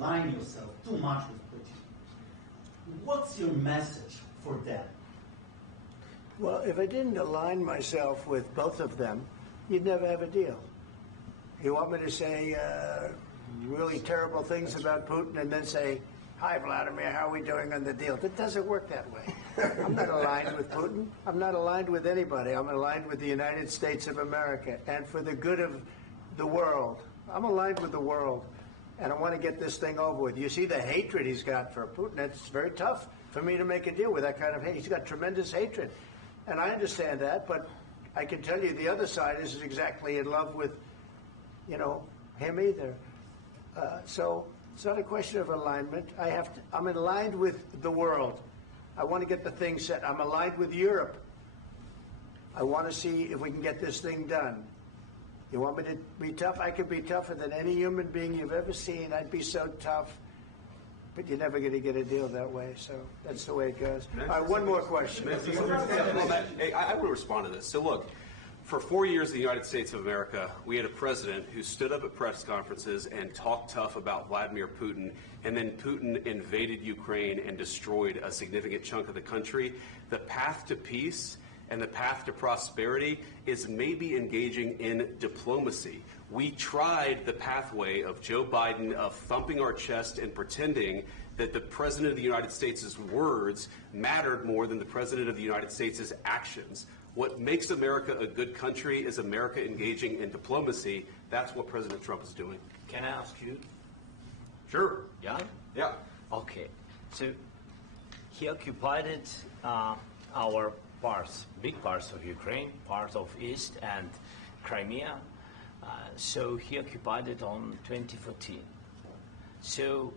align yourself too much with Putin. What's your message for them? Well, if I didn't align myself with both of them, you'd never have a deal. You want me to say really terrible things about Putin and then say, "Hi, Vladimir, how are we doing on the deal?" That doesn't work that way. I'm not aligned with Putin. I'm not aligned with anybody. I'm aligned with the United States of America. And for the good of the world, I'm aligned with the world. And I want to get this thing over with. You see the hatred he's got for Putin. It's very tough for me to make a deal with that kind of hate. He's got tremendous hatred. And I understand that, but I can tell you the other side isn't exactly in love with, him either. So it's not a question of alignment. I'm aligned with the world. I want to get the thing set. I'm aligned with Europe. I want to see if we can get this thing done. You want me to be tough? I could be tougher than any human being you've ever seen. I'd be so tough. But you're never going to get a deal that way. So that's the way it goes. All right, one more question. Hey, I would respond to this. So look, for 4 years in the United States of America, we had a president who stood up at press conferences and talked tough about Vladimir Putin, and then Putin invaded Ukraine and destroyed a significant chunk of the country. The path to peace and the path to prosperity is maybe engaging in diplomacy. We tried the pathway of Joe Biden, of thumping our chest and pretending that the President of the United States' words mattered more than the President of the United States' actions. What makes America a good country is America engaging in diplomacy. That's what President Trump is doing. Can I ask you? Sure. Yeah? Yeah. Okay. So he occupied our parts, big parts of Ukraine, part of East and Crimea. So he occupied it on 2014. So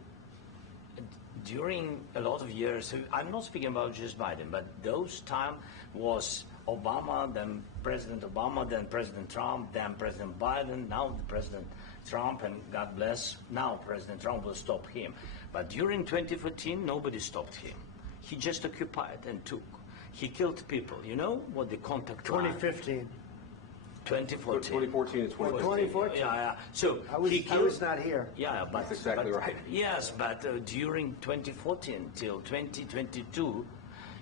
during a lot of years, so I'm not speaking about just Biden, but those time was Obama, then President Obama, then President Trump, then President Biden, now President Trump, and God bless, now President Trump will stop him. But during 2014, nobody stopped him. He just occupied and took. He killed people. You know what the contact 2015. 2014 and 2014. Yeah. So I was not here. Yeah, but that's exactly right. Yes, but during 2014 till 2022,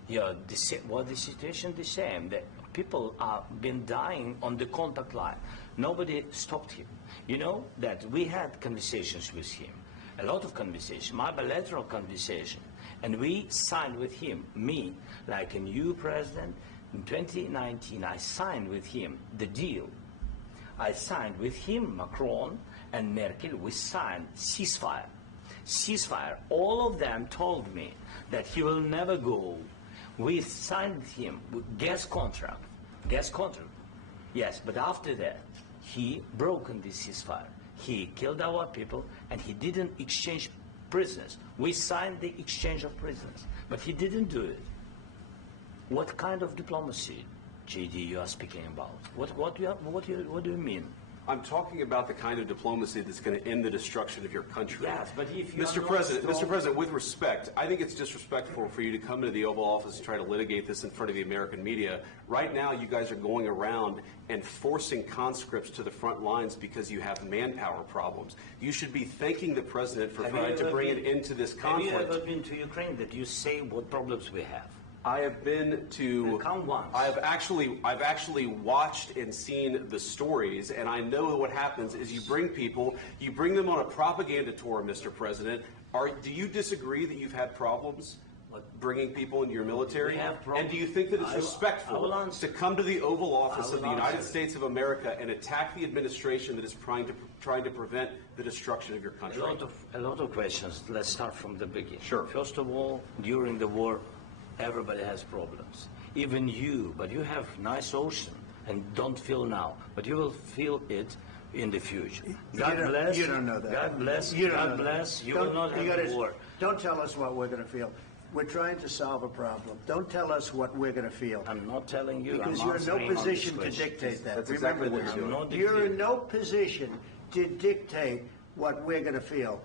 the situation the same. The people have been dying on the contact line. Nobody stopped him. You know that we had conversations with him, a lot of conversation, my bilateral conversation, and we signed with him, me, like a new president. In 2019, I signed with him the deal. I signed with him, Macron and Merkel, we signed ceasefire. Ceasefire. All of them told me that he will never go. We signed with him with gas contract. Gas contract. Yes, but after that, he broken this ceasefire. He killed our people and he didn't exchange prisoners. We signed the exchange of prisoners, but he didn't do it. What kind of diplomacy, JD, you are speaking about? What do you mean? I'm talking about the kind of diplomacy that's going to end the destruction of your country. Yes, but if you Mr. President, with respect, I think it's disrespectful for you to come into the Oval Office and try to litigate this in front of the American media. Right now, you guys are going around and forcing conscripts to the front lines because you have manpower problems. You should be thanking the President for trying to bring it into this conflict. Have you ever been to Ukraine that you say what problems we have? I have been to. Count once. I've actually watched and seen the stories, and I know what happens is you bring them on a propaganda tour, Mr. President. Do you disagree that you've had problems bringing people into your military? We have problems. And do you think that it's respectful to come to the Oval Office of the United States of America and attack the administration that is trying to prevent the destruction of your country? A lot of questions. Let's start from the beginning. Sure. First of all, during the war, everybody has problems. Even you, but you have nice ocean and don't feel now, but you will feel it in the future. God bless. You don't know that. God bless. You God bless. You will not have a war. Don't tell us what we're going to feel. We're trying to solve a problem. Don't tell us what we're going to feel. I'm not telling you. Because you're in no position to dictate that. That's Remember exactly what this. You're in no position to dictate what we're going to feel.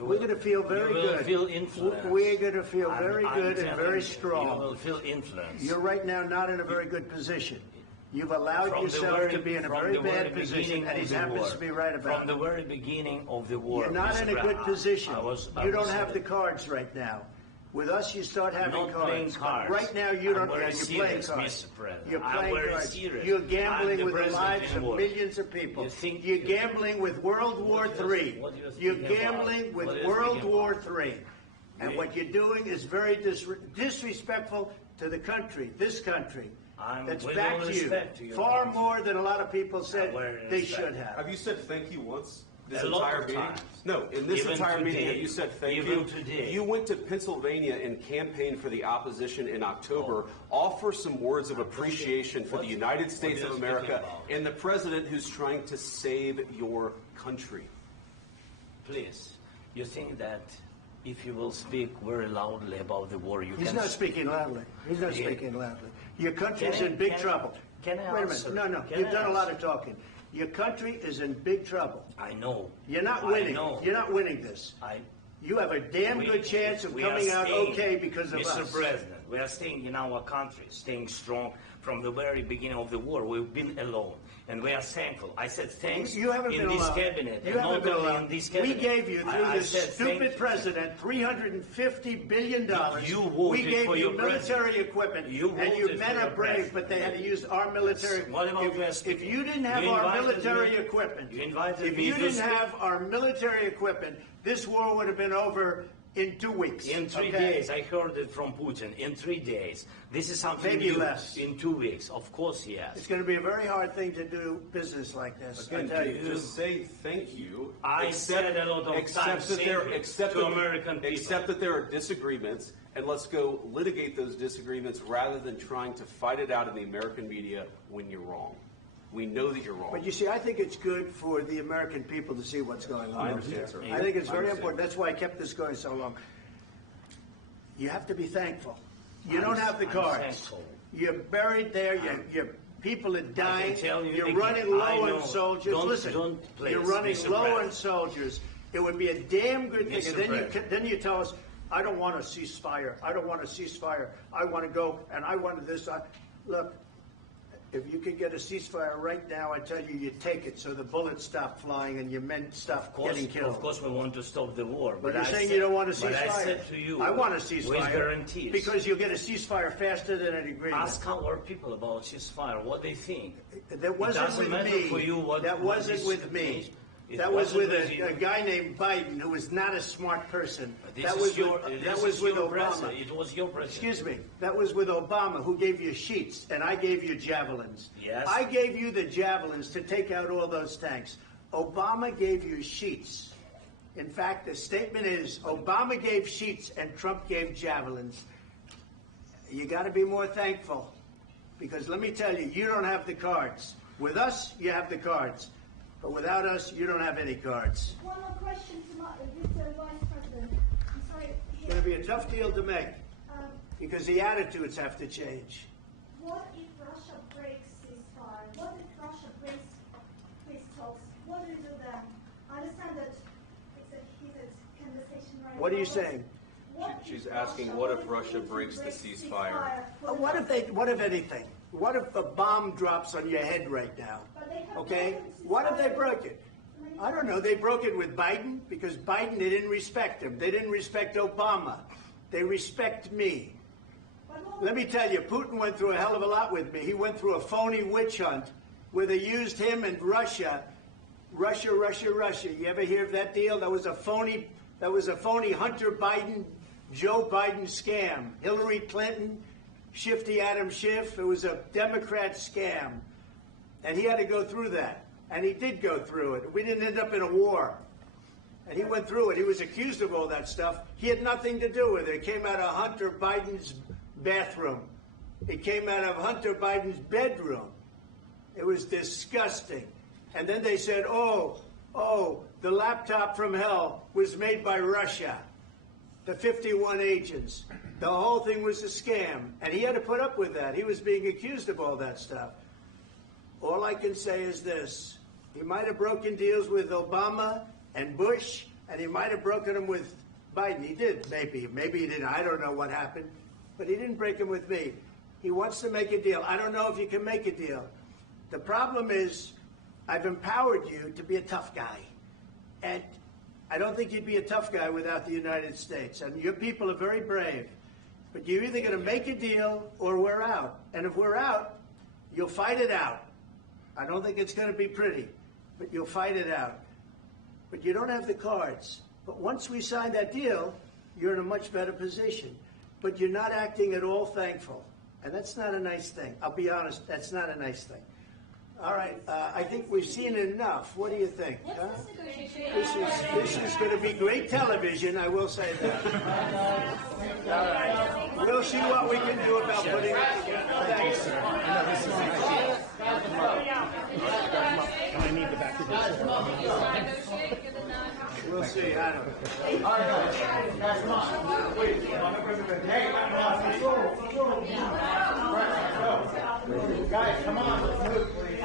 We're going to feel very good. You will feel influence. We're going to feel very good and very strong. You will feel influence. You're right now not in a very good position. You've allowed From the yourself very- to be in a from very the very bad position, beginning and of he the happens war. to be right about From the it. very beginning of the war. You're not Mr. in a good Brown, position. I You was don't have the cards right now. With us, you start having not playing cards. cards. Right now, you don't. I'm very You're playing serious, cards. Mr. President. You're I'm playing very cards. serious. You're I'm gambling the with the president lives in of war. millions of people. You think- You're gambling with World War What you're- III. what you're You're speaking about. gambling with What you're World speaking War about. III. And We- what you're doing is very disrespectful to the country, this country. I'm That's with back all to you. respect to your Far country. more than a lot of people said very they respect. should have. Have you said thank you once? This A lot entire of meeting? times. No, in this Even entire meeting, today. have you said thank Even you? today. You went to Pennsylvania and campaigned for the opposition in October. Offer some words of appreciation for the United States what of you're America speaking about. and the president who's trying to save your country. Please, you think that if you will speak very loudly about the war, you He's can... not speaking loudly. He's not Yeah. speaking loudly. Your country's Can I- in big can- trouble. can I Wait a answer? minute. No. Can You've I done a lot answer? of talking. Your country is in big trouble. I know. You're not I winning. know. You're not winning this. You have a damn good chance of we are coming out staying, okay because of Mr. us. President, we are staying in our country, staying strong from the very beginning of the war. We've been alone, and we are thankful. I said thanks You haven't in been this alone. cabinet, You and haven't not been only alone. in this We cabinet. gave you, through I this said thank stupid you. president, $350 billion. You voted we gave for you your military president. equipment. You and your voted men for are your brave, president. but they had to use our military. What about Vance? If you didn't have You our invited military me- equipment, you invited if me you to didn't speak. have our military equipment, this war would have been over in 2 weeks. In 3 okay? days, I heard it from Putin. In 3 days, this is something Maybe new. less. In 2 weeks, of course, yes. It's going to be a very hard thing to do business like this. I Again, tell you. just say thank you. I said a lot of except times that there, thank you except to that, American people. Except that there are disagreements, and let's go litigate those disagreements rather than trying to fight it out in the American media when you're wrong. We know that you're wrong. But you see, I think it's good for the American people to see what's going on. I understand, sir. I think it's I very understand. important. That's why I kept this going so long. You have to be thankful. You don't have the I'm cards. thankful. You're buried there. Your people are dying. tell you You're again, running I low know. on soldiers. Don't- Listen, don't please, you're running Mr. low President. on soldiers. It would be a damn good thing. Mr. And President. then you tell us, I don't want a ceasefire. I don't want a ceasefire. I want to go, and I want this. Look, if you could get a ceasefire right now, I tell you, you take it so the bullets stop flying and your men stop getting killed. Of course, we want to stop the war. But you're I saying said- you don't want a ceasefire. But I said to you, I want a ceasefire. with guarantees. Because you'll get a ceasefire faster than an agreement. Ask our people about ceasefire, what they think. That wasn't doesn't with matter me. for you what- that what wasn't is- with me. it That was with wasn't with you. a guy named Biden who was not a smart person. This That is was your, with, this that is was with your Obama. president. It was your president. Excuse me. That was with Obama, who gave you sheets, and I gave you javelins. Yes. I gave you the javelins to take out all those tanks. Obama gave you sheets. In fact, the statement is Obama gave sheets and Trump gave javelins. You got to be more thankful, because let me tell you, you don't have the cards. With us, you have the cards. But without us, you don't have any cards. One more question to Mr. Vice President. I'm sorry. It's going to be a tough deal to make, Um, because the attitudes have to change. what if Russia breaks ceasefire? What if Russia breaks peace talks? What do you do then? I understand that it's a heated conversation right now. What are you but saying? what She's if asking, what if Russia Putin breaks the ceasefire? What if anything? What if a bomb drops on your head right now? But they have Okay? broken What if they ceasefire. broke it? I don't know. They broke it with Biden because Biden, they didn't respect him. They didn't respect Obama. They respect me. But what Let me tell you, Putin went through a hell of a lot with me. He went through a phony witch hunt where they used him and Russia. Russia. You ever hear of that deal? That was a phony Hunter Biden, Joe Biden scam. Hillary Clinton, Shifty Adam Schiff. It was a Democrat scam. And he had to go through that. And he did go through it. We didn't end up in a war. And he went through it. He was accused of all that stuff. He had nothing to do with it. It came out of Hunter Biden's bathroom. It came out of Hunter Biden's bedroom. It was disgusting. And then they said, oh, the laptop from hell was made by Russia. The 51 agents. The whole thing was a scam. And he had to put up with that. He was being accused of all that stuff. All I can say is this. He might have broken deals with Obama and Bush, and he might have broken them with Biden. He did, maybe. Maybe he didn't. I don't know what happened. But he didn't break them with me. He wants to make a deal. I don't know if you can make a deal. The problem is I've empowered you to be a tough guy. And I don't think you'd be a tough guy without the United States. And your people are very brave. But you're either going to make a deal or we're out. And if we're out, you'll fight it out. I don't think it's going to be pretty, but you'll fight it out. But you don't have the cards. But once we sign that deal, you're in a much better position. But you're not acting at all thankful. And that's not a nice thing. I'll be honest, that's not a nice thing. All right, I think we've seen enough. What do you think? Huh? This is going to be great television, I will say that. All right. We'll see what we can do about putting it together. Thanks. I need the back of this. We'll see. I don't know. Guys, come on, let's move, please.